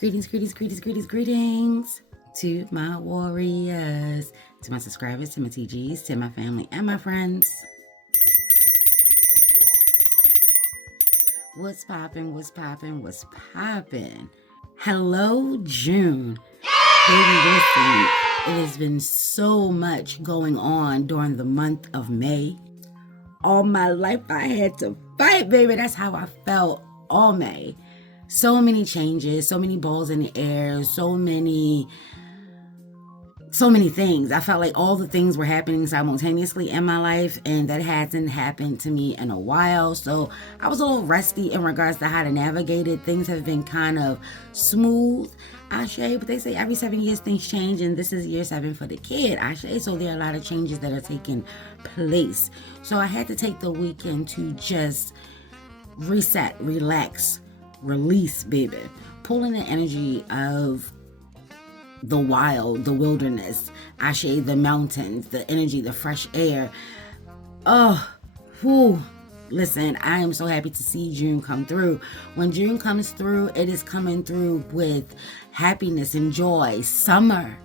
Greetings to my warriors, to my subscribers, to my TGs, to my family and my friends. What's poppin'? Hello, June. Baby, listen, it has been so much going on during the month of May. All my life I had to fight, baby. That's how I felt all May. So many changes, so many balls in the air, so many things. I felt like all the things were happening simultaneously in my life, and that hasn't happened to me in a while. So I was a little rusty in regards to how to navigate it. Things have been kind of smooth, Ashe, but they say every 7 years things change, and this is year 7 for the kid, Ashe. So there are a lot of changes that are taking place. So I had to take the weekend to just reset, relax, release, baby. Pulling the energy of the wild, the wilderness, Ashe, the mountains, the energy, the fresh air. Listen, I am so happy to see June come through. When June comes through, it is coming through with happiness and joy. Summer,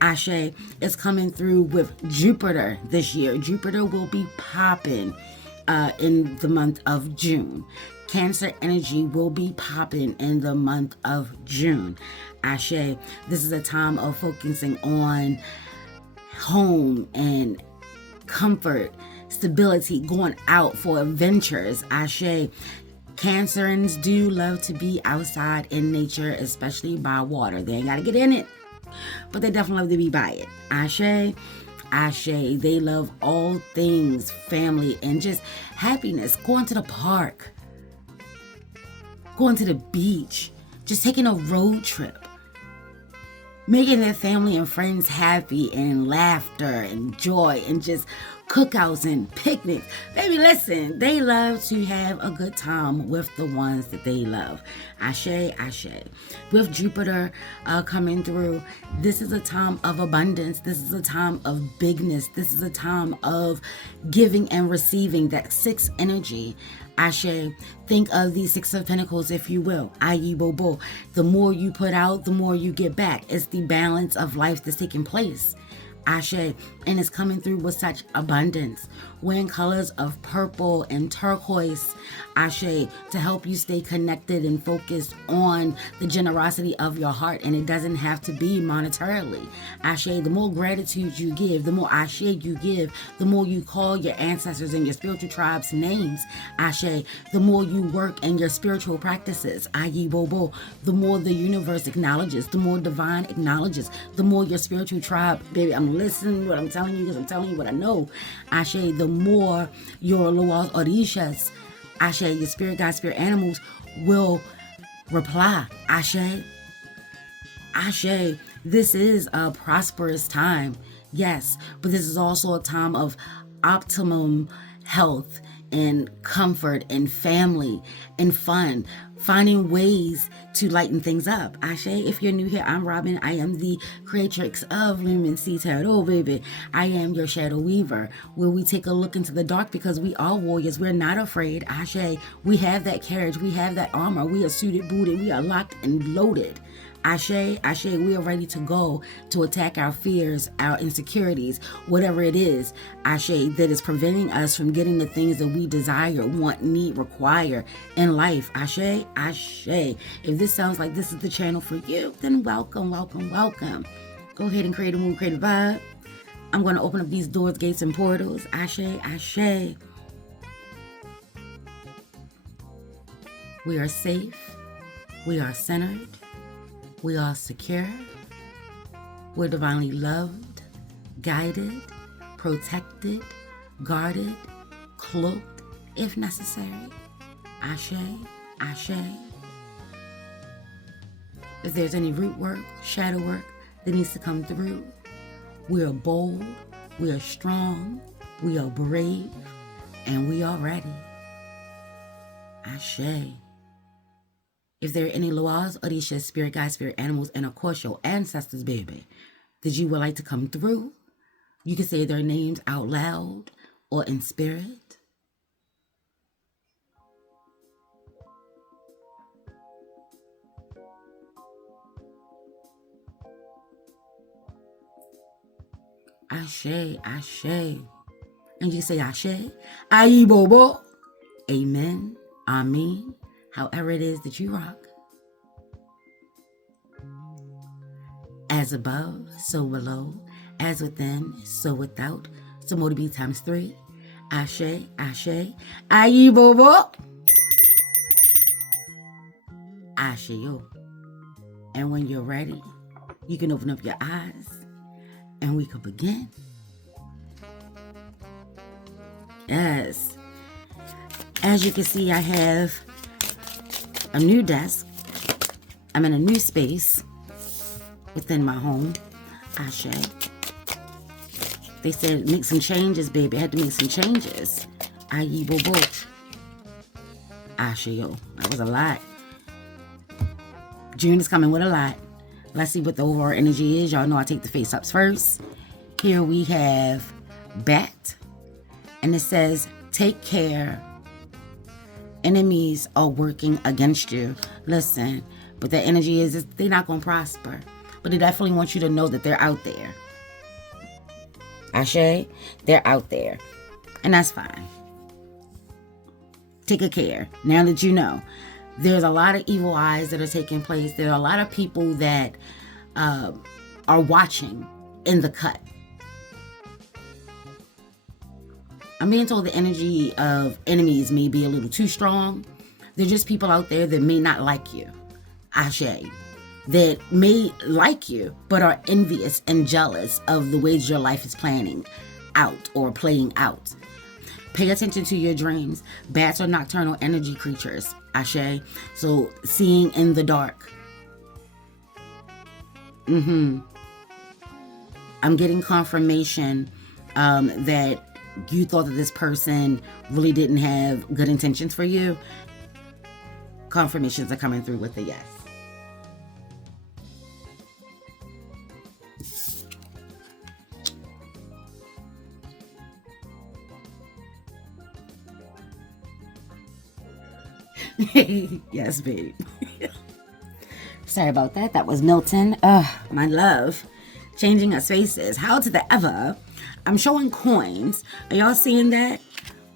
Ashe, is coming through with Jupiter this year. Jupiter will be popping in the month of June. Cancer energy will be popping in the month of June. Ashe, this is a time of focusing on home and comfort, stability, going out for adventures. Ashe, Cancerians do love to be outside in nature, especially by water. They ain't got to get in it, but they definitely love to be by it. Ashe, they love all things family and just happiness. Going to the park, going to the beach, just taking a road trip, making their family and friends happy, and laughter and joy and just cookouts and picnics. Baby, listen, they love to have a good time with the ones that they love. Ashe. With Jupiter coming through, this is a time of abundance. This is a time of bigness. This is a time of giving and receiving, that 6 energy. Ashe, think of the 6 of Pentacles, if you will. I.e. Bobo. The more you put out, the more you get back. It's the balance of life that's taking place. Ashe, and it's coming through with such abundance. Wearing colors of purple and turquoise, Ashe, to help you stay connected and focused on the generosity of your heart. And it doesn't have to be monetarily. Ashe, the more gratitude you give, the more Ashe you give, the more you call your ancestors and your spiritual tribes names. Ashe, the more you work in your spiritual practices. Ayi Bobo, the more the universe acknowledges, the more divine acknowledges, the more your spiritual tribe, baby, I'm listening to what I'm telling you because I'm telling you what I know. Ashe, the more your Loas Orishas, Ashe, your spirit guides, spirit animals will reply. Ashe, this is a prosperous time. Yes, but this is also a time of optimum health and comfort and family and fun, finding ways to lighten things up. Ashe, if you're new here, I'm Robin. I am the creatrix of Loom&Sea Tarot, baby. I am your shadow weaver, where we take a look into the dark because we are warriors. We're not afraid. Ashe, we have that courage. We have that armor. We are suited, booted. We are locked and loaded. Ashe, we are ready to go to attack our fears, our insecurities, whatever it is, Ashe, that is preventing us from getting the things that we desire, want, need, require in life. Ashe. If this sounds like this is the channel for you, then welcome. Go ahead and create a mood, create a vibe. I'm going to open up these doors, gates, and portals. Ashe. We are safe. We are centered. We are secure. We're divinely loved, guided, protected, guarded, cloaked, if necessary. Ashe. If there's any root work, shadow work that needs to come through, we are bold, we are strong, we are brave, and we are ready. Ashe. If there are any Loas, Orishas, spirit guides, spirit animals, and of course your ancestors, baby, that you would like to come through, you can say their names out loud or in spirit. Ashe, ashe. And you say ashe, ayi bobo. Amen, amen. However it is that you rock. As above, so below. As within, so without. So more to be times 3. Ashe, ashe. Ayi bobo. Ashe yo. And when you're ready, you can open up your eyes and we can begin. Yes. As you can see, I have a new desk. I'm in a new space within my home. Ashe. They said make some changes, baby. I had to make some changes. Ayi bobo. Ashe yo. That was a lot. June is coming with a lot. Let's see what the overall energy is. Y'all know I take the face ups first. Here we have Bat. And it says, take care. Enemies are working against you. Listen, but the energy is they're not going to prosper. But they definitely want you to know that they're out there. Ashe, they're out there. And that's fine. Take a care. Now that you know. There's a lot of evil eyes that are taking place. There are a lot of people that are watching in the cut. I'm being told the energy of enemies may be a little too strong. They're just people out there that may not like you. Ashe. That may like you, but are envious and jealous of the ways your life is planning out or playing out. Pay attention to your dreams. Bats are nocturnal energy creatures. Ashe. So seeing in the dark. I'm getting confirmation that you thought that this person really didn't have good intentions for you. Confirmations are coming through with a yes. Yes, babe. Sorry about that. That was Milton. My love. Changing our spaces. How did that ever? I'm showing coins. Are y'all seeing that?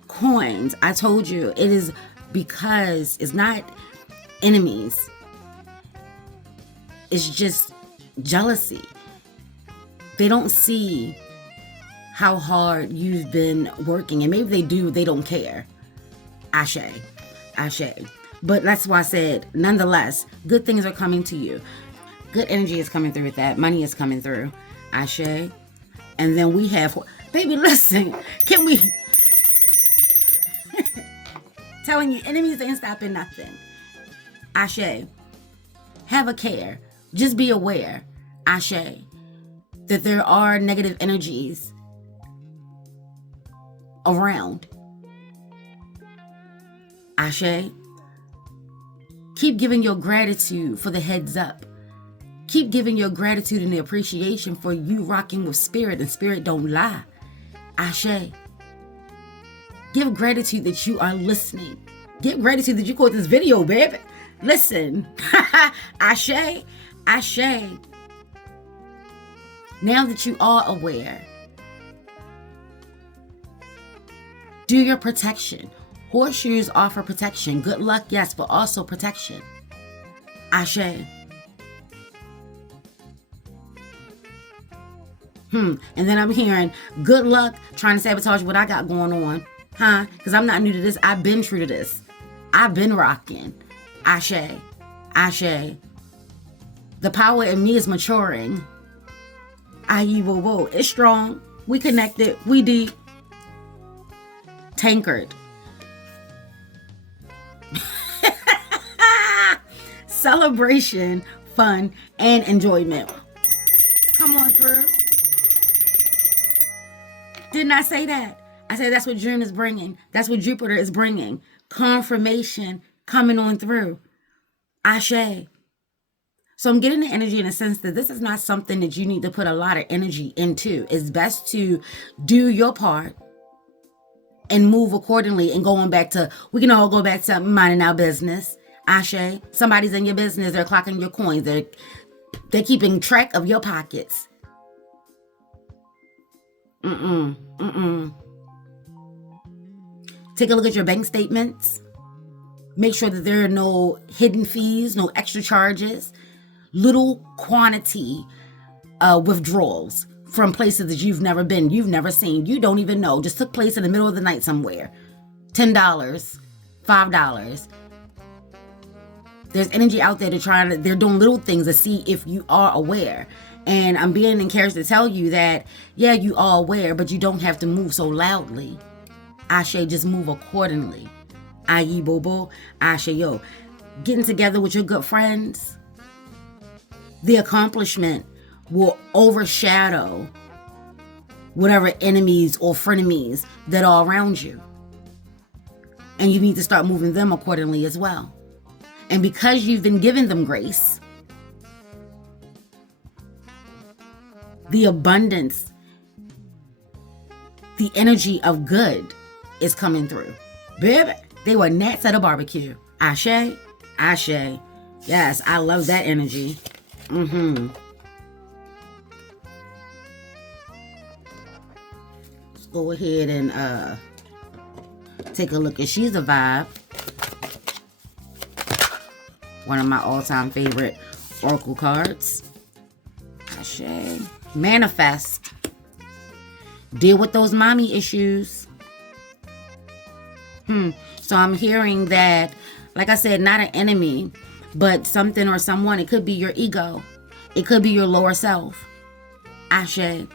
Coins. I told you. It is because it's not enemies. It's just jealousy. They don't see how hard you've been working. And maybe they do. They don't care. Ashe. Ashe. But that's why I said, nonetheless, good things are coming to you. Good energy is coming through with that. Money is coming through. Ashe. And then we have, baby, listen, can we? Telling you, enemies ain't stopping nothing. Ashe. Have a care. Just be aware. Ashe. That there are negative energies around. Ashe. Keep giving your gratitude for the heads up. Keep giving your gratitude and the appreciation for you rocking with spirit, and spirit don't lie. Ashe. Give gratitude that you are listening. Give gratitude that you caught this video, baby. Listen. Ashe. Ashe. Now that you are aware, do your protection. Horseshoes offer protection. Good luck, yes, but also protection. Ashe. And then I'm hearing, good luck trying to sabotage what I got going on. Because I'm not new to this. I've been true to this. I've been rocking. Ashe. Ashe. The power in me is maturing. Ayi wo wo. It's strong. We connected. We deep. Tankard. Celebration, fun, and enjoyment. Come on through. Didn't I say that? I said that's what June is bringing. That's what Jupiter is bringing. Confirmation coming on through. Ashe. So I'm getting the energy in a sense that this is not something that you need to put a lot of energy into. It's best to do your part and move accordingly, and going back to, we can all go back to minding our business. Ashe. Somebody's in your business. They're clocking your coins. They're keeping track of your pockets. Take a look at your bank statements. Make sure that there are no hidden fees, no extra charges, little quantity withdrawals from places that you've never been, you've never seen, you don't even know, just took place in the middle of the night somewhere. $10, $5. There's energy out there they're doing little things to see if you are aware. And I'm being encouraged to tell you that, yeah, you are aware, but you don't have to move so loudly. Ashe, just move accordingly. Ayi bobo, ashe yo. Getting together with your good friends, the accomplishment will overshadow whatever enemies or frenemies that are around you. And you need to start moving them accordingly as well. And because you've been given them grace, the abundance, the energy of good is coming through. Baby, they were gnats at a barbecue. Ashe, ashe. Yes, I love that energy. Let's go ahead and take a look at She's a Vibe. One of my all-time favorite oracle cards. Ashe. Manifest. Deal with those mommy issues. So I'm hearing that, like I said, not an enemy, but something or someone. It could be your ego. It could be your lower self. Ashe.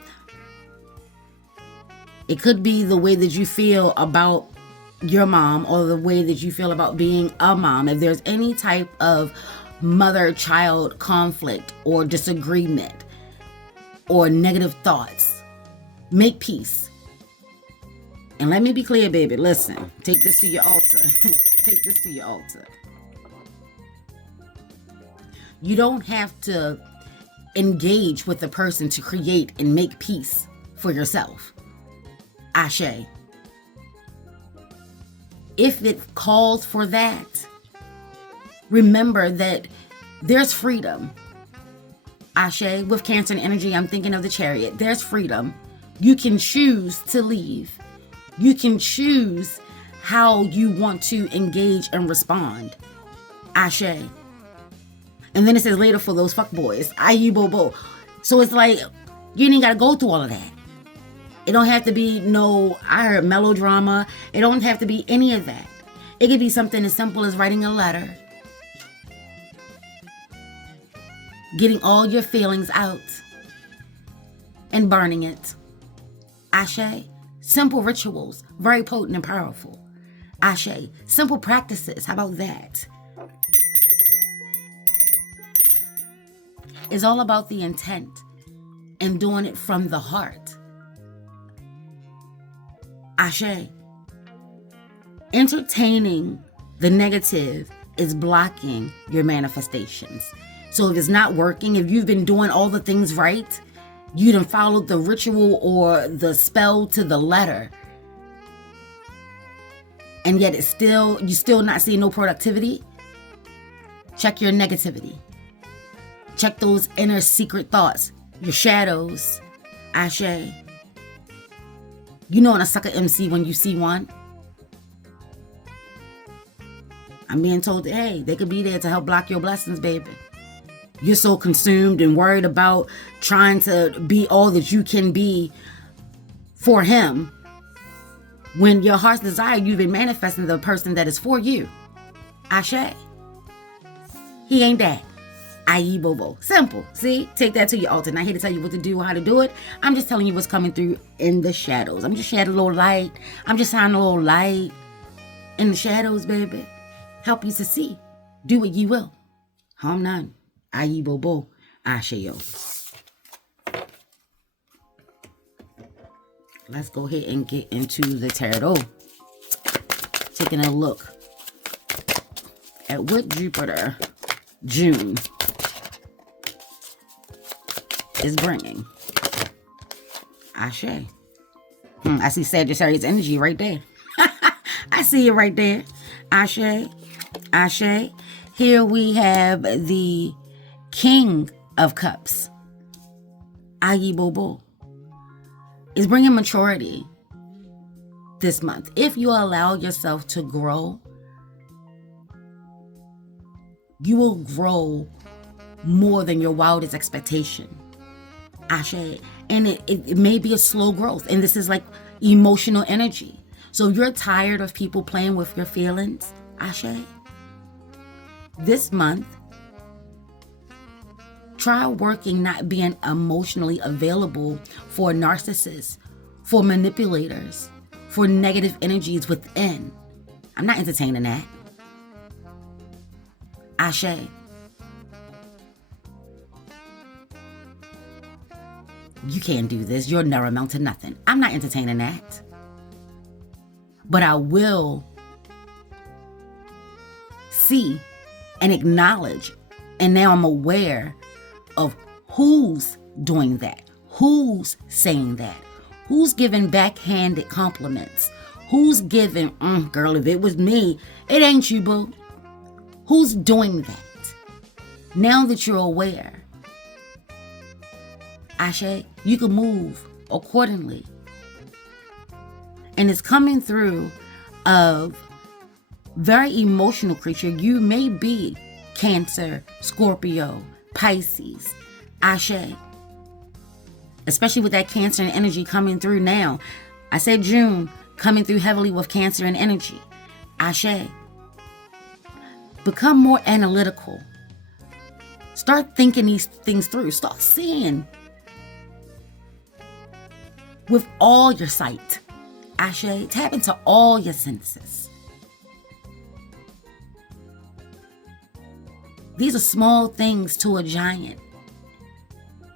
It could be the way that you feel about your mom or the way that you feel about being a mom. If there's any type of mother-child conflict or disagreement or negative thoughts, make peace. And let me be clear, baby. Listen, take this to your altar. Take this to your altar. You don't have to engage with the person to create and make peace for yourself. Ashe. If it calls for that, remember that there's freedom. Ashe, with Cancerian energy, I'm thinking of the Chariot. There's freedom. You can choose to leave. You can choose how you want to engage and respond. Ashe. And then it says later for those fuckboys. Ayi bobo. So it's like, you ain't got to go through all of that. It don't have to be I heard melodrama. It don't have to be any of that. It could be something as simple as writing a letter. Getting all your feelings out. And burning it. Ashe. Simple rituals. Very potent and powerful. Ashe. Simple practices. How about that? It's all about the intent. And doing it from the heart. Ashe. Entertaining the negative is blocking your manifestations. So if it's not working, if you've been doing all the things right, you done followed the ritual or the spell to the letter, and yet you still not seeing no productivity, check your negativity. Check those inner secret thoughts, your shadows. Ashe. You know in a sucker MC when you see one. I'm being told that, hey, they could be there to help block your blessings, baby. You're so consumed and worried about trying to be all that you can be for him. When your heart's desire, you've been manifesting the person that is for you. Ashe. He ain't that. Ayi bobo. Simple. See? Take that to your altar. Not here to tell you what to do or how to do it. I'm just telling you what's coming through in the shadows. I'm just shedding a little light. I'm just shining a little light in the shadows, baby. Help you to see. Do what you will. Harm none. Ayi bobo. Ashe yo. Let's go ahead and get into the tarot. Taking a look at what Jupiter June is bringing. Ashe. I see Sagittarius energy right there. I see it right there. Ashe. Ashe. Here we have the King of Cups. Ayi bobo. is bringing maturity this month. If you allow yourself to grow, you will grow more than your wildest expectation. Ashe. And it may be a slow growth. And this is like emotional energy. So if you're tired of people playing with your feelings, Ashe, this month, try working not being emotionally available for narcissists, for manipulators, for negative energies within. I'm not entertaining that. Ashe. You can't do this. You'll never amount to nothing. I'm not entertaining that. But I will see and acknowledge, and now I'm aware of who's doing that, who's saying that, who's giving backhanded compliments, who's giving, girl, if it was me, it ain't you, boo. Who's doing that? Now that you're aware, Ashe, you can move accordingly. And it's coming through of very emotional creature. You may be Cancer, Scorpio, Pisces, Ashe. Especially with that Cancer and energy coming through now. I said June, coming through heavily with Cancer and energy. Ashe. Become more analytical. Start thinking these things through. Start seeing with all your sight. Ashe, tap into all your senses. These are small things to a giant.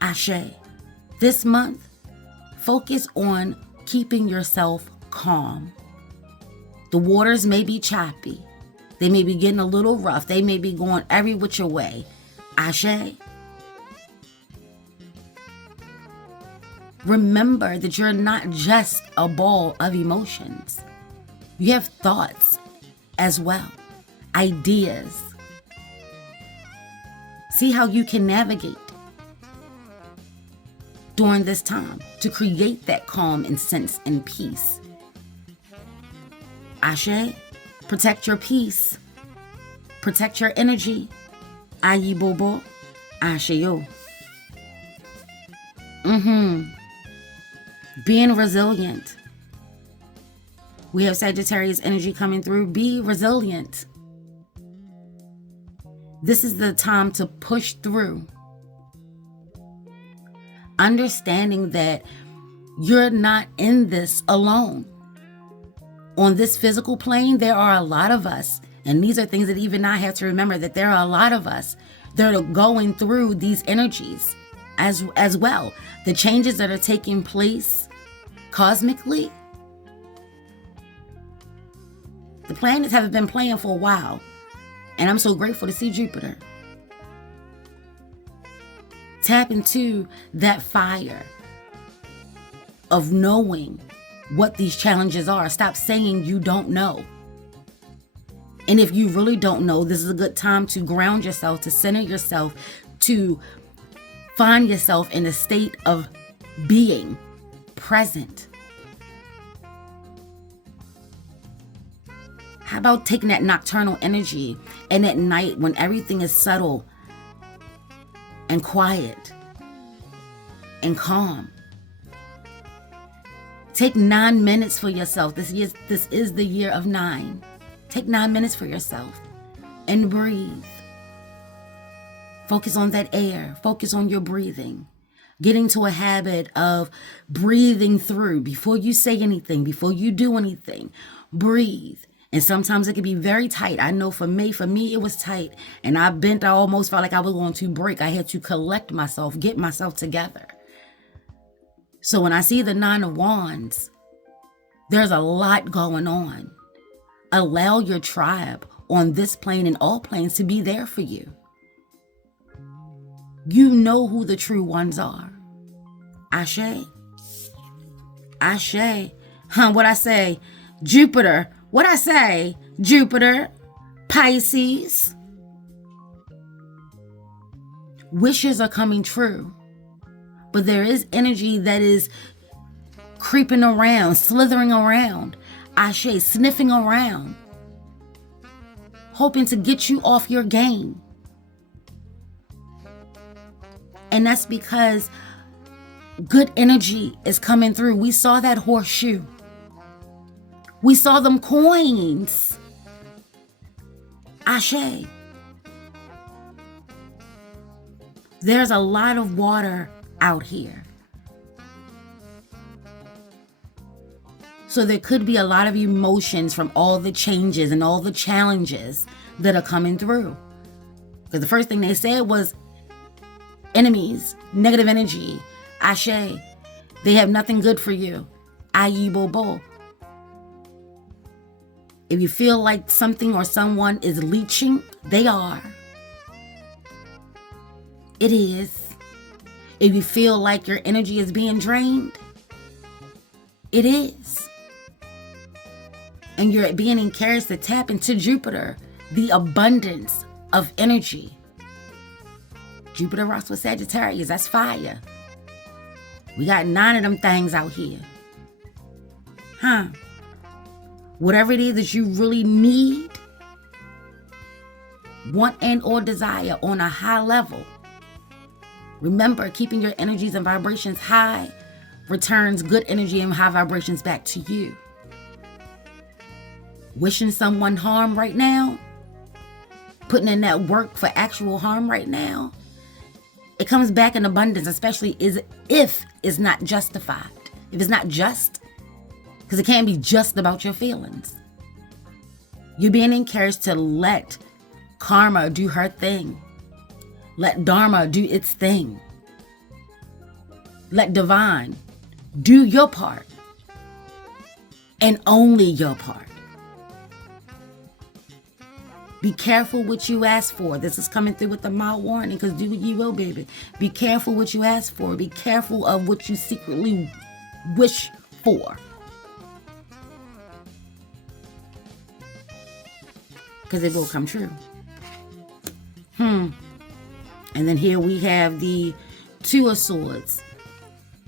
Ashe. This month, focus on keeping yourself calm. The waters may be choppy. They may be getting a little rough. They may be going every which way. Ashe. Remember that you're not just a ball of emotions. You have thoughts as well, ideas. See how you can navigate during this time to create that calm and sense and peace. Ashe, protect your peace. Protect your energy. Ayi bobo. Ashe yo. Being resilient. We have Sagittarius energy coming through. Be resilient. This is the time to push through. Understanding that you're not in this alone. On this physical plane, there are a lot of us. And these are things that even I have to remember, that there are a lot of us that are going through these energies as well. The changes that are taking place cosmically, the planets have been playing for a while. And I'm so grateful to see Jupiter. Tap into that fire of knowing what these challenges are. Stop saying you don't know. And if you really don't know, this is a good time to ground yourself, to center yourself, to find yourself in a state of being present. How about taking that nocturnal energy and at night when everything is subtle and quiet and calm? Take 9 minutes for yourself. This is the year of 9. Take 9 minutes for yourself and breathe. Focus on that air. Focus on your breathing. Get into a habit of breathing through before you say anything, before you do anything. Breathe. And sometimes it can be very tight. I know for me it was tight. And I almost felt like I was going to break. I had to collect myself, get myself together. So when I see the 9 of Wands, there's a lot going on. Allow your tribe on this plane and all planes to be there for you. You know who the true ones are. Ashe. Ashe. What I say? Jupiter. What I say? Jupiter. Pisces. Wishes are coming true. But there is energy that is creeping around, slithering around, Ashe, sniffing around, hoping to get you off your game. And that's because good energy is coming through. We saw that horseshoe. We saw them coins. Ashe. There's a lot of water out here. So there could be a lot of emotions from all the changes and all the challenges that are coming through. Because the first thing they said was enemies, negative energy, Ashe. They have nothing good for you. Ayi bobo. If you feel like something or someone is leeching, they are. It is. If you feel like your energy is being drained, it is. And you're being encouraged to tap into Jupiter, the abundance of energy. Jupiter rocks with Sagittarius, that's fire. We got 9 of them things out here. Whatever it is that you really need, want and or desire on a high level. Remember, keeping your energies and vibrations high returns good energy and high vibrations back to you. Wishing someone harm right now, putting in that work for actual harm right now, it comes back in abundance, especially if it's not justified. If it's not just, because it can't be just about your feelings. You're being encouraged to let karma do her thing. Let dharma do its thing. Let divine do your part. And only your part. Be careful what you ask for. This is coming through with the mild warning, because do what you will, baby. Be careful what you ask for. Be careful of what you secretly wish for. Because it will come true. And then here we have the 2 of Swords.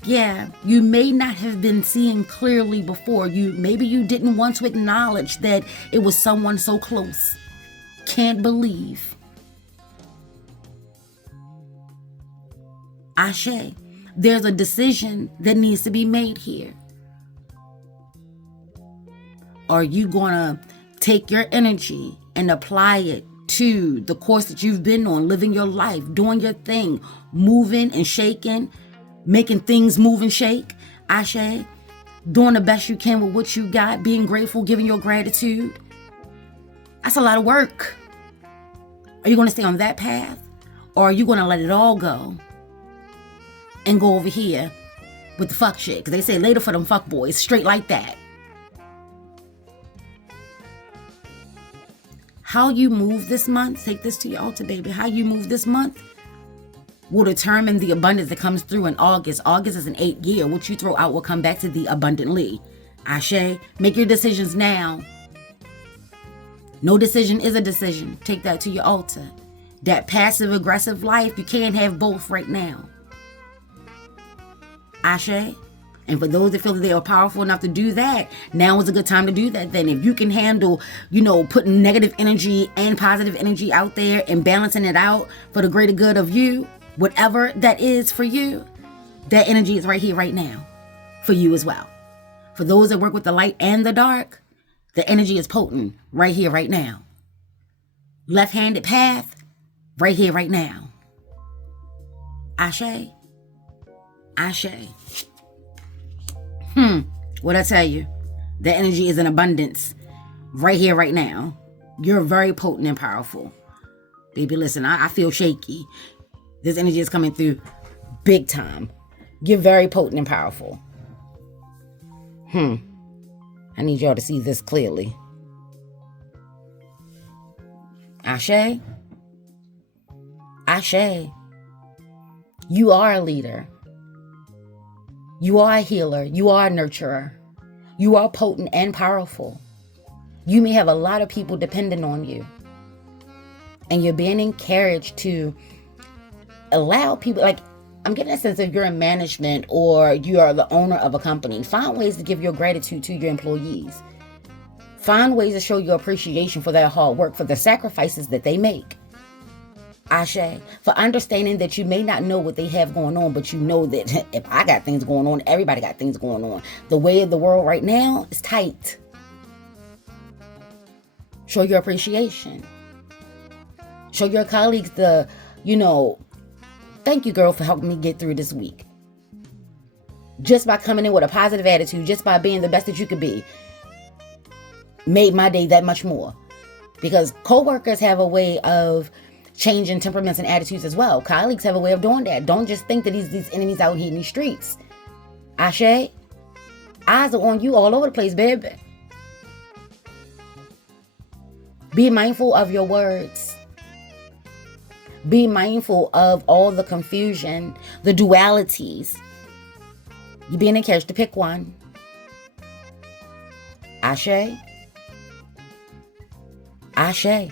Yeah, you may not have been seeing clearly before. Maybe you didn't want to acknowledge that it was someone so close. Can't believe. Ashe, there's a decision that needs to be made here. Are you gonna take your energy and apply it to the course that you've been on, living your life, doing your thing, moving and shaking, making things move and shake, Ashe, doing the best you can with what you got, being grateful, giving your gratitude? That's a lot of work. Are you going to stay on that path? Or are you going to let it all go and go over here with the fuck shit? Because they say later for them fuck boys, straight like that. How you move this month, take this to your altar, baby. How you move this month will determine the abundance that comes through in August. August is an 8 year. What you throw out will come back to thee abundantly. Ashe, make your decisions now. No decision is a decision. Take that to your altar. That passive aggressive life, you can't have both right now. Ashe. And for those that feel that they are powerful enough to do that, now is a good time to do that. Then if you can handle, putting negative energy and positive energy out there and balancing it out for the greater good of you, whatever that is for you, that energy is right here, right now for you as well. For those that work with the light and the dark, the energy is potent right here, right now. Left-handed path, right here, right now. Ashe. Ashe. What'd I tell you? The energy is in abundance right here, right now. You're very potent and powerful. Baby, listen, I feel shaky. This energy is coming through big time. You're very potent and powerful. I need y'all to see this clearly. Ashe. Ashe. You are a leader. You are a healer. You are a nurturer. You are potent and powerful. You may have a lot of people dependent on you. And you're being encouraged to allow people, I'm getting a sense of you're in management or you are the owner of a company. Find ways to give your gratitude to your employees. Find ways to show your appreciation for their hard work, for the sacrifices that they make. Ashe, for understanding that you may not know what they have going on, but you know that if I got things going on, everybody got things going on. The way of the world right now is tight. Show your appreciation. Show your colleagues thank you, girl, for helping me get through this week. Just by coming in with a positive attitude, just by being the best that you could be, made my day that much more. Because coworkers have a way of changing temperaments and attitudes as well. Colleagues have a way of doing that. Don't just think that these enemies out here in these streets. Ashe, eyes are on you all over the place, baby. Be mindful of your words. Be mindful of all the confusion, the dualities. You're being encouraged to pick one. Ashe. Ashe.